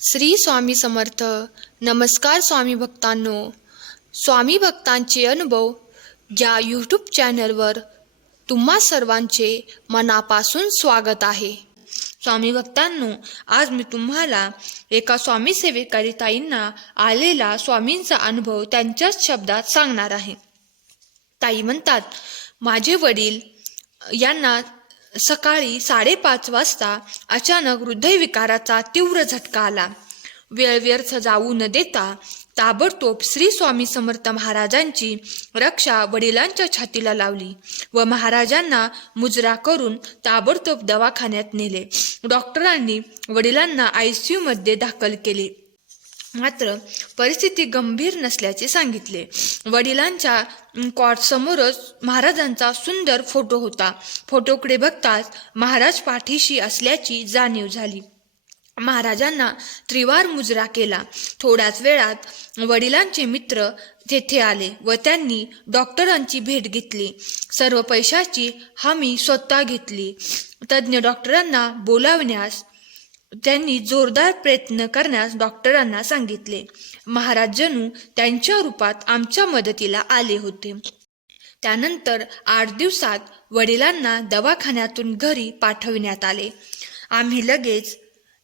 श्री स्वामी समर्थ. नमस्कार स्वामी भक्तांनो. स्वामी भक्तांचे अनुभव या यूट्यूब चॅनलवर तुम्हा सर्वांचे मनापासून स्वागत आहे. स्वामी भक्तांनो, आज मी तुम्हाला एका स्वामी सेवेकरी ताईंना आलेला स्वामींचा अनुभव त्यांच्याच शब्दात सांगणार आहे. ताई म्हणतात, माझे वडील यांना सकाळी 5:30 वाजता अचानक हृदयविकाराचा तीव्र झटका आला. वेळ व्यर्थ जाऊ न देता ताबडतोब श्री स्वामी समर्थ महाराजांची रक्षा वडिलांच्या छातीला लावली व महाराजांना मुजरा करून ताबडतोब दवाखान्यात नेले. डॉक्टरांनी वडिलांना ICU मध्ये दाखल केले, मात्र परिस्थिती गंभीर नसल्याचे सांगितले. वडिलांच्या कॉट समोरच महाराजांचा सुंदर फोटो होता. फोटोकडे बघताच महाराज पाठीशी असल्याची जाणीव झाली. महाराजांना त्रिवार मुजरा केला. थोड्याच वेळात वडिलांचे मित्र तेथे आले व त्यांनी डॉक्टरांची भेट घेतली. सर्व पैशाची हमी स्वतः घेतली. तज्ज्ञ डॉक्टरांना बोलावण्यास त्यांनी जोरदार प्रयत्न करण्यास डॉक्टरांना सांगितले. महाराज जणू त्यांच्या रूपात आमच्या मदतीला आले होते. त्यानंतर 8 दिवसात वडिलांना दवाखान्यातून घरी पाठविण्यात आले. आम्ही लगेच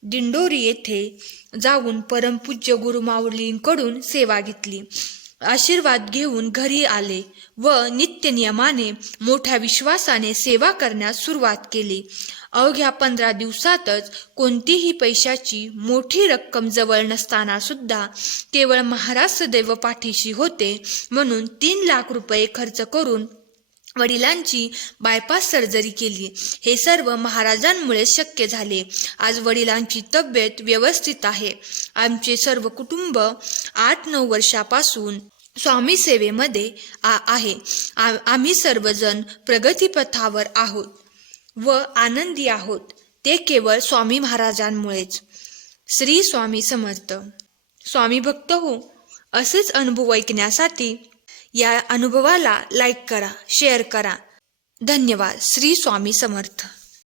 दिंडोरी येथे जाऊन परमपूज्य गुरुमाऊलींकडून सेवा घेतली. आशीर्वाद घेऊन घरी आले व नित्यनियमाने मोठ्या विश्वासाने सेवा करण्यास सुरुवात केली. अवघ्या 15 दिवसातच कोणतीही पैशाची मोठी रक्कम जवळ नसताना सुद्धा केवळ महाराज सदैव पाठीशी होते म्हणून 3 लाख रुपये खर्च करून वडिलांची बायपास सर्जरी केली. हे सर्व महाराजांमुळे शक्य झाले. आज वडिलांची तब्येत व्यवस्थित आहे. आमचे सर्व कुटुंब 8-9 वर्षापासून स्वामी सेवेमध्ये आहे. आम्ही सर्वजण प्रगतीपथावर आहोत व आनंदी आहोत. ते केवळ स्वामी महाराजांमुळेच. श्री स्वामी समर्थ. स्वामी भक्त हो, असेच अनुभव ऐकण्यासाठी या अनुभवाला लाईक करा, शेअर करा. धन्यवाद. श्री स्वामी समर्थ.